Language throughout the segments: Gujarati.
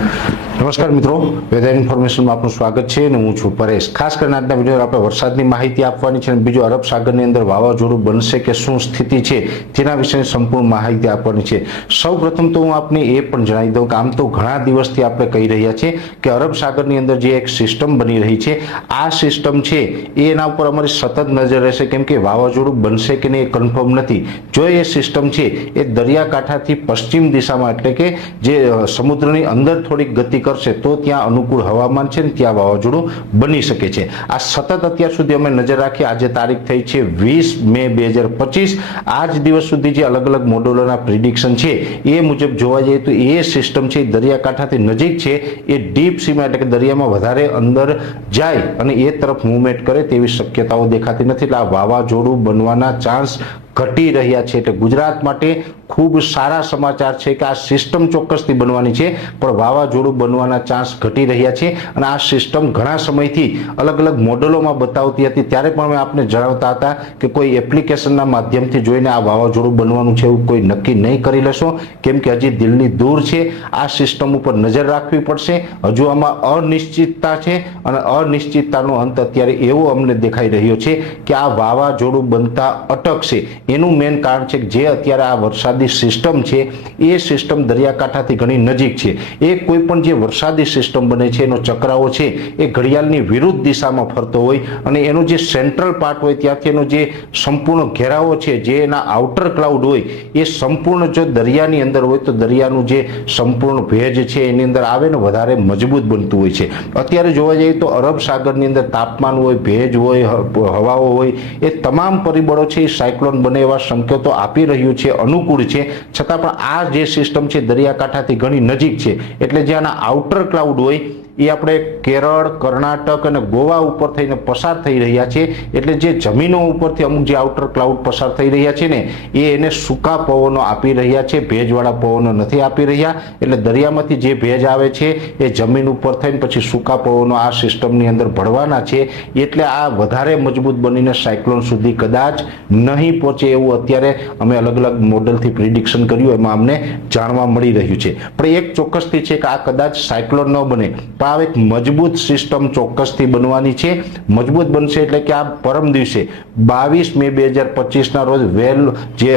નમસ્કાર મિત્રો, વેધર ઇન્ફોર્મેશનમાં આપનું સ્વાગત છે અને હું છું પરેશ। ખાસ કરીને આજના વિડીયોમાં આપણે વરસાદની માહિતી આપવાની છે અને બીજું અરબ સાગરની અંદર વાવાઝોડું બનશે કે શું સ્થિતિ છે તેના વિશેની સંપૂર્ણ માહિતી આપવાની છે। સૌપ્રથમ તો હું આપને એ પણ જણાવી દઉં કે આમ તો ઘણા દિવસથી આપણે કહી રહ્યા છીએ કે અરબ સાગરની અંદર જે એક સિસ્ટમ બની રહી છે, આ સિસ્ટમ છે એના ઉપર અમારી સતત નજર રહેશે, કેમ કે વાવાઝોડું બનશે કે નહીં એ કન્ફર્મ નથી। જો એ સિસ્ટમ છે એ દરિયાકાંઠાથી પશ્ચિમ દિશામાં એટલે કે જે સમુદ્રની અંદર થોડીક ગતિ કરશે તો ત્યાં અનુકૂળ હવામાન છે ને ત્યાં વાવાઝોડું બની શકે છે। આ સતત અત્યાર સુધી અમે નજર રાખી, આજે તારીખ થઈ છે 20 મે 2025। આજ દિવસ સુધી જે અલગ અલગ મોડેલોના પ્રિડિક્શન છે એ મુજબ જોવા જઈએ તો એ સિસ્ટમ છે દરિયાકાંઠાથી નજીક છે, એ ડીપ સીમાં એટલે કે દરિયામાં વધારે અંદર જાય અને એ તરફ મૂવમેન્ટ કરે તેવી શક્યતાઓ દેખાતી નથી। એટલે આ વાવાઝોડું બનવાના ચાન્સ ઘટી રહ્યા છે। એટલે ગુજરાત માટે ખૂબ સારા સમાચાર છે કે આ સિસ્ટમ ચોક્કસથી બનવાની છે, પણ વાવાઝોડું બનવાના ચાન્સ ઘટી રહ્યા છે। અને આ સિસ્ટમ ઘણા સમયથી અલગ અલગ મોડેલોમાં બતાવતી હતી, ત્યારે પણ અમે આપને જણાવતા હતા કે કોઈ એપ્લિકેશનના માધ્યમથી જોઈને આ વાવાઝોડું બનવાનું છે એવું કોઈ નક્કી નહીં કરી લેશો, કેમ કે હજી દિલ્હી દૂર છે। આ સિસ્ટમ ઉપર નજર રાખવી પડશે, હજુ આમાં અનિશ્ચિતતા છે અને અનિશ્ચિતતાનો અંત અત્યારે એવો અમને દેખાઈ રહ્યો છે કે આ વાવાઝોડું બનતા અટકશે। એનું મેઇન કારણ છે કે જે અત્યારે આ વરસાદી સિસ્ટમ છે એ સિસ્ટમ દરિયાકાંઠાથી ઘણી નજીક છે। એ કોઈ પણ જે વરસાદી સિસ્ટમ બને છે એનો ચક્રાવો છે એ ઘડિયાળની વિરુદ્ધ દિશામાં ફરતો હોય અને એનો જે સેન્ટ્રલ પાર્ટ હોય ત્યાંથી એનો જે સંપૂર્ણ ઘેરાવો છે, જે એના આઉટર ક્લાઉડ હોય એ સંપૂર્ણ જો દરિયાની અંદર હોય તો દરિયાનું જે સંપૂર્ણ ભેજ છે એની અંદર આવે ને વધારે મજબૂત બનતું હોય છે। અત્યારે જોવા જઈએ તો અરબ સાગરની અંદર તાપમાન હોય, ભેજ હોય, હવાઓ હોય, એ તમામ પરિબળો છે એ સાયક્લોન બને એવા સંકેતો આપી રહ્યું છે, અનુકૂળ છે। છતાં પણ આ જે સિસ્ટમ છે દરિયાકાંઠાથી ઘણી નજીક છે, એટલે જ્યાંના આઉટર ક્લાઉડ હોય એ આપણે કેરળ, કર્ણાટક અને ગોવા ઉપર થઈને પસાર થઈ રહ્યા છે। એટલે જે જમીનો ઉપરથી અમુક જે આઉટર ક્લાઉડ પસાર થઈ રહ્યા છે ને એ એને સૂકા પવનો આપી રહ્યા છે, ભેજવાળા પવનો નથી આપી રહ્યા। એટલે દરિયામાંથી જે ભેજ આવે છે એ જમીન ઉપર થઈને પછી સૂકા પવનો આ સિસ્ટમની અંદર ભળવાના છે, એટલે આ વધારે મજબૂત બનીને સાયક્લોન સુધી કદાચ નહીં પહોંચે એવું અત્યારે અમે અલગ અલગ મોડલથી પ્રિડિક્શન કર્યું એમાં અમને જાણવા મળી રહ્યું છે। પણ એક ચોક્કસથી છે કે આ કદાચ સાયક્લોન ન બને, પણ એક મજબૂત સિસ્ટમ ચોક્કસથી બનવાની છે। મજબૂત બનશે એટલે કે આ પરમ દિવસે 22 મે 2025 ના રોજ વેલ જે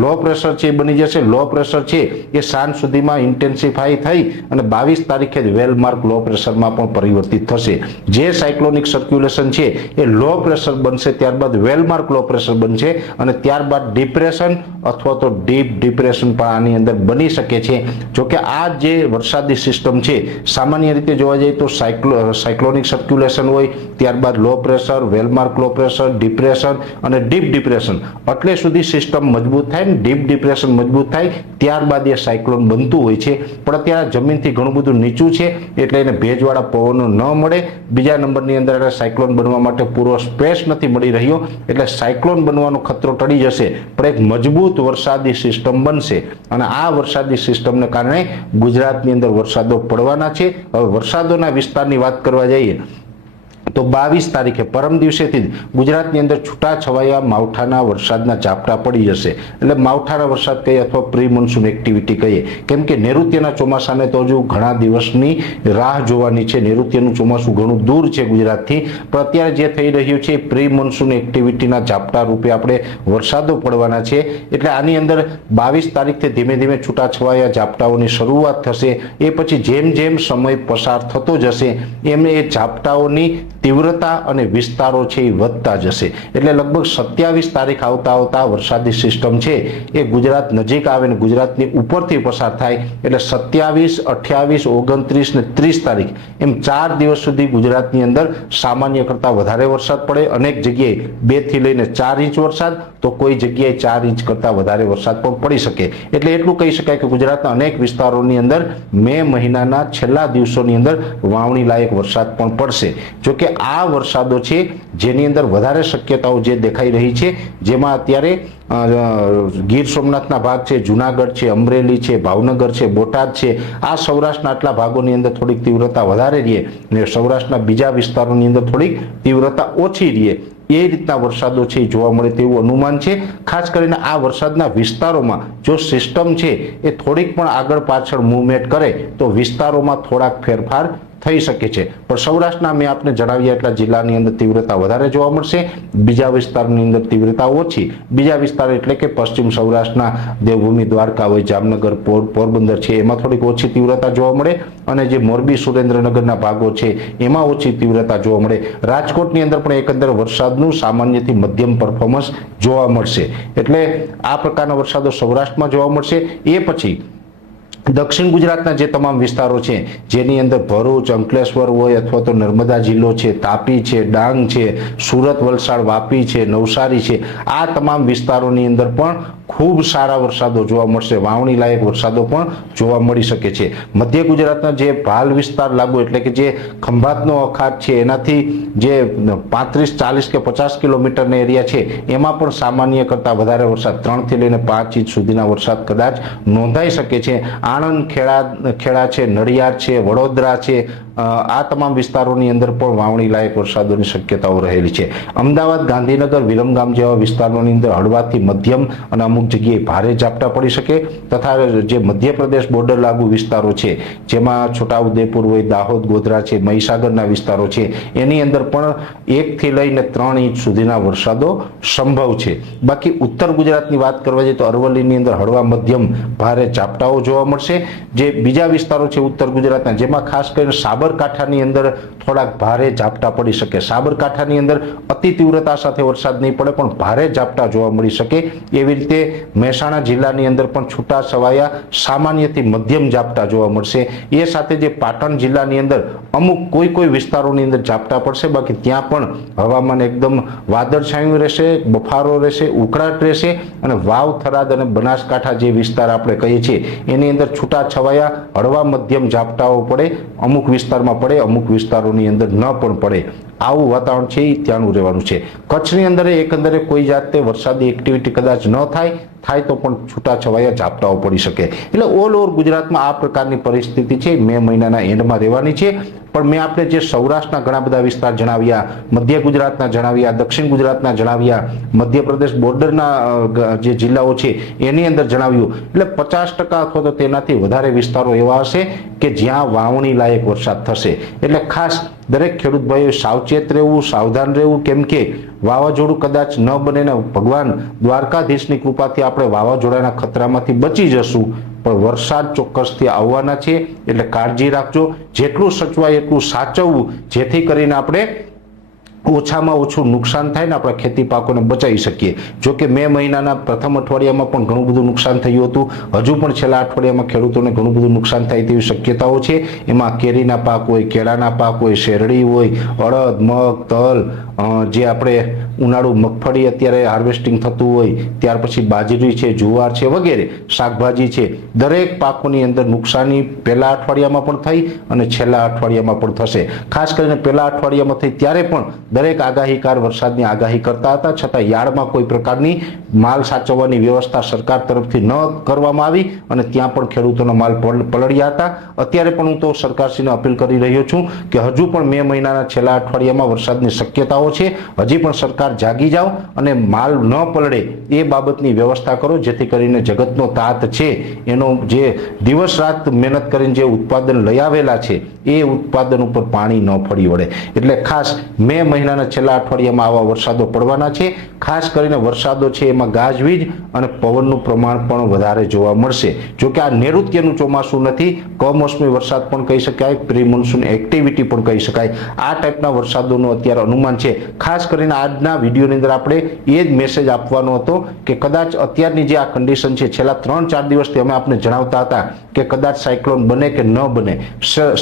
લો પ્રેશર છે એ બની જશે। લો પ્રેશર છે એ સાંજ સુધીમાં ઇન્ટેન્સિફાઈ થઈ અને 22 તારીખે જ વેલમાર્ક લો પ્રેશરમાં પણ પરિવર્તિત થશે। જે સાયક્લોનિક સર્ક્યુલેશન છે એ લો પ્રેશર બનશે, ત્યારબાદ વેલમાર્ક લો પ્રેશર બનશે અને ત્યારબાદ ડિપ્રેશન અથવા તો ડીપ ડિપ્રેશન પણ આની અંદર બની શકે છે। જોકે આ જે વરસાદી સિસ્ટમ છે સામાન્ય રીતે જોવા જઈએ તો સાયક્લોનિક સર્ક્યુલેશન હોય, ત્યારબાદ low pressure, well-marked low pressure, depression અને ડીપ ડિપ્રેશન, એટલે સુધી સિસ્ટમ મજબૂત થાય ને ડીપ ડિપ્રેશન મજબૂત થાય ત્યારબાદ એ સાયક્લોન બનતું હોય છે। પણ અત્યારે જમીનથી ઘણું બધું નીચું છે એટલે એને ભેજવાળા પવનો ન મળે, બીજા નંબરની અંદર સાયક્લોન બનવા માટે પૂરો સ્પેસ નથી મળી રહ્યો, એટલે સાયક્લોન બનવાનો ખતરો ટળી જશે પણ એક મજબૂત વરસાદી સિસ્ટમ બનશે અને આ વરસાદી સિસ્ટમને કારણે ગુજરાતની અંદર વરસાદો પડવાના છે। હવે વરસાદોના વિસ્તારની વાત કરવા જઈએ તો 22 તારીખે પરમ દિવસેથી જ ગુજરાતની અંદર છૂટાછવાયા માવઠાના વરસાદના ઝાપટા પડી જશે। એટલે માવઠાના વરસાદ કહીએ અથવા પ્રી મોન્સૂન એક્ટિવિટી કહીએ, કેમ કે નૈઋત્યના ચોમાસાને તો હજુ ઘણા દિવસની રાહ જોવાની છે। નૈઋત્યનું ચોમાસું ઘણું દૂર છે ગુજરાતથી, પણ અત્યારે જે થઈ રહ્યું છે પ્રી મોન્સૂન એક્ટિવિટીના ઝાપટા રૂપે આપણે વરસાદો પડવાના છે। એટલે આની અંદર 22 તારીખથી ધીમે ધીમે છૂટાછવાયા ઝાપટાઓની શરૂઆત થશે। એ પછી જેમ જેમ સમય પસાર થતો જશે એમ એ ઝાપટાઓની તીવ્રતા અને વિસ્તારો છે એ વધતા જશે। એટલે લગભગ 27 તારીખ આવતા વરસાદી સિસ્ટમ છે એ ગુજરાત નજીક આવે ને ગુજરાતની ઉપરથી પસાર થાય, એટલે 27, 28, 29 ને 30 તારીખ એમ 4 દિવસ સુધી ગુજરાતની અંદર સામાન્ય કરતા વધારે વરસાદ પડે। અનેક જગ્યાએ 2 થી લઈને 4 ઇંચ વરસાદ, તો કોઈ જગ્યાએ 4 ઇંચ કરતા વધારે વરસાદ પણ પડી શકે। એટલે એટલું કહી શકાય કે ગુજરાતના અનેક વિસ્તારોની અંદર મે મહિનાના છેલ્લા દિવસોની અંદર વાવણી લાયક વરસાદ પણ પડશે। જોકે આ વરસાદો છે જેની અંદર વધારે શક્યતાઓ જે દેખાઈ રહી છે, જેમાં અત્યારે ગીર સોમનાથના ભાગ છે, જુનાગઢ છે, અમરેલી છે, ભાવનગર છે, બોટાદ છે, આ સૌરાષ્ટ્રના આટલા ભાગોની અંદર થોડીક તીવ્રતા વધારે રહે અને સૌરાષ્ટ્રના બીજા વિસ્તારોની અંદર થોડીક તીવ્રતા ઓછી રહે। એ રીતના વરસાદો છે એ જોવા મળે તેવું અનુમાન છે। ખાસ કરીને આ વરસાદના વિસ્તારોમાં જો સિસ્ટમ છે એ થોડીક પણ આગળ પાછળ મૂવમેન્ટ કરે તો વિસ્તારોમાં થોડાક ફેરફાર થઈ શકે છે, પણ સૌરાષ્ટ્રના મેં આપને જણાવ્યા એટલા જિલ્લાની અંદર તીવ્રતા વધારે જોવા મળશે, બીજા વિસ્તારની અંદર તીવ્રતા ઓછી। બીજા વિસ્તાર એટલે કે પશ્ચિમ સૌરાષ્ટ્રના દેવભૂમિ દ્વારકા હોય, જામનગર, પોરબંદર છે એમાં થોડીક ઓછી તીવ્રતા જોવા મળે, અને જે મોરબી સુરેન્દ્રનગરના ભાગો છે એમાં ઓછી તીવ્રતા જોવા મળે। રાજકોટની અંદર પણ એકંદરે વરસાદનું સામાન્યથી મધ્યમ પરફોર્મન્સ જોવા મળશે, એટલે આ પ્રકારના વરસાદો સૌરાષ્ટ્રમાં જોવા મળશે। એ પછી દક્ષિણ ગુજરાતના જે તમામ વિસ્તારો છે જેની અંદર ભરૂચ, અંકલેશ્વર હોય અથવા તો નર્મદા જિલ્લો છે, તાપી છે, ડાંગ છે, સુરત, વલસાડ, વાપી છે, નવસારી છે, આ તમામ વિસ્તારોની અંદર પણ ખૂબ સારા વરસાદો જોવા મળશે, વાવણી લાયક વરસાદો પણ જોવા મળી શકે છે। મધ્ય ગુજરાતના જે ભાલ વિસ્તાર લાગુ એટલે કે જે ખંભાતનો અખાત છે એનાથી જે 35, 40 કે 50 કિલોમીટરના એરિયા છે એમાં પણ સામાન્ય કરતાં વધારે વરસાદ 3 થી લઈને 5 ઇંચ સુધીના વરસાદ કદાચ નોંધાઈ શકે છે। આણંદ, ખેડા છે, નડિયાદ છે, વડોદરા છે, આ તમામ વિસ્તારોની અંદર પણ વાવણી લાયક વરસાદોની શક્યતાઓ રહેલી છે। અમદાવાદ, ગાંધીનગર, વિરમગામ જેવા વિસ્તારોની અંદર હળવાથી મધ્યમ અને અમુક જગ્યાએ ભારે ઝાપટા પડી શકે, તથા જે મધ્યપ્રદેશ બોર્ડર લાગુ વિસ્તારો છે જેમાં છોટાઉદેપુર હોય, દાહોદ, ગોધરા છે, મહીસાગરના વિસ્તારો છે એની અંદર પણ 1 થી લઈને 3 ઇંચ સુધીના વરસાદો સંભવ છે। બાકી ઉત્તર ગુજરાતની વાત કરવા જઈએ તો અરવલ્લીની અંદર હળવા મધ્યમ ભારે ઝાપટાઓ જોવા મળશે। જે બીજા વિસ્તારો છે ઉત્તર ગુજરાતના જેમાં ખાસ કરીને સાબરકાંઠાની અંદર થોડાક ભારે ઝાપટા પડી શકે, સાબરકાંઠાની અંદર અતિ તીવ્રતા સાથે વરસાદ નહીં પડે પણ ભારે ઝાપટા જોવા મળી શકે। એવી રીતે મહેસાણા જિલ્લાની અંદર પણ છૂટા છવાયા સામાન્યથી મધ્યમ ઝાપટા જોવા મળશે। એ સાથે જે પાટણ જિલ્લાની અંદર અમુક કોઈ વિસ્તારોની અંદર ઝાપટા પડશે, બાકી ત્યાં પણ હવામાન એકદમ વાદળછાયું રહેશે, બફારો રહેશે, ઉકળાટ રહેશે, અને વાવ, થરાદ અને બનાસકાંઠા જે વિસ્તાર આપણે કહીએ છીએ એની અંદર છૂટા છવાયા હળવા મધ્યમ ઝાપટાઓ પડે, અમુક વિસ્તારમાં પડે, અમુક વિસ્તારોની અંદર ન પણ પડે, આવું વાતાવરણ છે એ ત્યાંનું રહેવાનું છે। કચ્છની અંદર એકંદરે કોઈ જાતે વરસાદી એક્ટિવિટી કદાચ ન થાય તો પણ છૂટા છવાયા ઝાપટાઓ પડી શકે। એટલે ઓલ ઓવર ગુજરાતમાં આ પ્રકારની પરિસ્થિતિ છે મે મહિનાના એન્ડમાં રહેવાની છે। પણ મેં આપણે જે સૌરાષ્ટ્રના ઘણા બધા વિસ્તાર જણાવ્યા, મધ્ય ગુજરાતના જણાવ્યા, દક્ષિણ ગુજરાતના જણાવ્યા, મધ્યપ્રદેશ બોર્ડરના જે જિલ્લાઓ છે એની અંદર જણાવ્યું, એટલે 50% અથવા તો તેનાથી વધારે વિસ્તારો એવા હશે કે જ્યાં વાવણી લાયક વરસાદ થશે। એટલે ખાસ દરેક ખેડૂત ભાઈઓ સાવચેત રહેવું, સાવધાન રહેવું, કેમ કે વાવાઝોડું કદાચ ન બને ને ભગવાન દ્વારકાધીશની કૃપાથી આપણે વાવાઝોડાના ખતરામાંથી બચી જશું, પણ વરસાદ ચોક્કસથી આવવાના છે, એટલે કાળજી રાખજો। જેટલું સચવાય એટલું સાચવવું, જેથી કરીને આપણે ઓછામાં ઓછું નુકસાન થાય ને આપણા ખેતી પાકોને બચાવી શકીએ। જો કે મે મહિનાના પ્રથમ અઠવાડિયામાં પણ ઘણું બધું નુકસાન થયું હતું, હજુ પણ છેલ્લા અઠવાડિયામાં ખેડૂતોને ઘણું બધું નુકસાન થાય તેવી શક્યતાઓ છે। એમાં કેરીના પાક હોય, કેળાના પાક હોય, શેરડી હોય, અડદ, મગ, તલ, જે આપણે ઉનાળુ મગફળી અત્યારે હાર્વેસ્ટિંગ થતું હોય, ત્યાર પછી બાજરી છે, જુવાર છે, વગેરે શાકભાજી છે, દરેક પાકોની અંદર નુકસાની પહેલા અઠવાડિયામાં પણ થઈ અને છેલ્લા અઠવાડિયામાં પણ થશે। ખાસ કરીને પહેલા અઠવાડિયામાં થઈ ત્યારે પણ દરેક આગાહીકાર વરસાદની આગાહી કરતા હતા, છતાં યાર્ડમાં કોઈ પ્રકારની માલ સાચવવાની વ્યવસ્થા સરકાર તરફથી ન કરવામાં આવી અને ત્યાં પણ ખેડૂતોનો માલ પલળ્યા હતા। અત્યારે પણ હું તો સરકારશ્રીને અપીલ કરી રહ્યો છું કે હજુ પણ મે મહિનાના છેલ્લા અઠવાડિયામાં વરસાદની શક્યતાઓ છે, હજી પણ સરકાર જાગી જાઓ અને માલ ન પલળે એ બાબતની વ્યવસ્થા કરો, જેથી કરીને જગતનો તાત છે એનો જે દિવસ રાત મહેનત કરીને જે ઉત્પાદન લઈ આવેલા છે એ ઉત્પાદન ઉપર પાણી ન ફરી વળે। એટલે ખાસ મે મહિનાના છેલ્લા અઠવાડિયામાં આવા વરસાદો પડવાના છે। ખાસ કરીને વરસાદો છે એમાં ગાજવીજ અને પવનનું પ્રમાણ પણ વધારે જોવા મળશે। જો કે આ નૈઋત્યનું ચોમાસું નથી, કમોસમી વરસાદ પણ કહી શકાય, પ્રી મોન્સૂન એક્ટિવિટી પણ કહી શકાય, આ ટાઈપના વરસાદોનું અત્યારે અનુમાન છે। ખાસ કરીને આજના વિડીયોની અંદર આપણે એ જ મેસેજ આપવાનો હતો કે કદાચ અત્યારની જે આ કન્ડિશન છે, છેલ્લા 3-4 દિવસથી અમે આપને જણાવતા હતા કે કદાચ સાયક્લોન બને કે ન બને,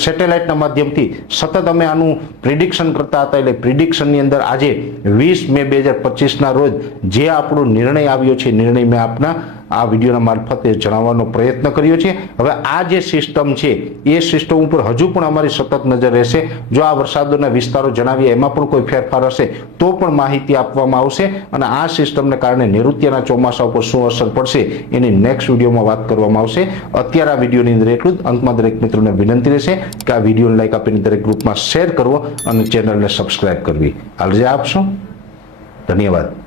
સેટેલાઇટના માધ્યમથી સતત અમે આનું પ્રિડિક્શન કરતા હતા। એટલે પ્રિડિક્શનની અંદર આજે 20 મે 2025ના રોજ જે આપણો નિર્ણય આવ્યો છે, નિર્ણય મેં આપના આ વિડીયોના મારફતે જણાવવાનો પ્રયત્ન કર્યો છે। હવે આ જે સિસ્ટમ છે એ સિસ્ટમ ઉપર હજુ પણ અમારી સતત નજર રહેશે। જો આ વરસાદોના વિસ્તારો જણાવીએ એમાં પણ કોઈ ફેરફાર હશે તો પણ માહિતી આપવામાં આવશે, અને આ સિસ્ટમને કારણે નૈઋત્યના ચોમાસા ઉપર શું અસર પડશે એની નેક્સ્ટ વિડીયોમાં વાત કરવામાં આવશે। અત્યારે આ વિડીયોની અંદર એટલું જ। અંતમાં દરેક મિત્રોને વિનંતી રહેશે કે આ વિડીયોને લાઈક આપીને દરેક ગ્રુપમાં શેર કરવો અને ચેનલને સબસ્ક્રાઇબ કરવી। હાલ રજા આપશો। ધન્યવાદ.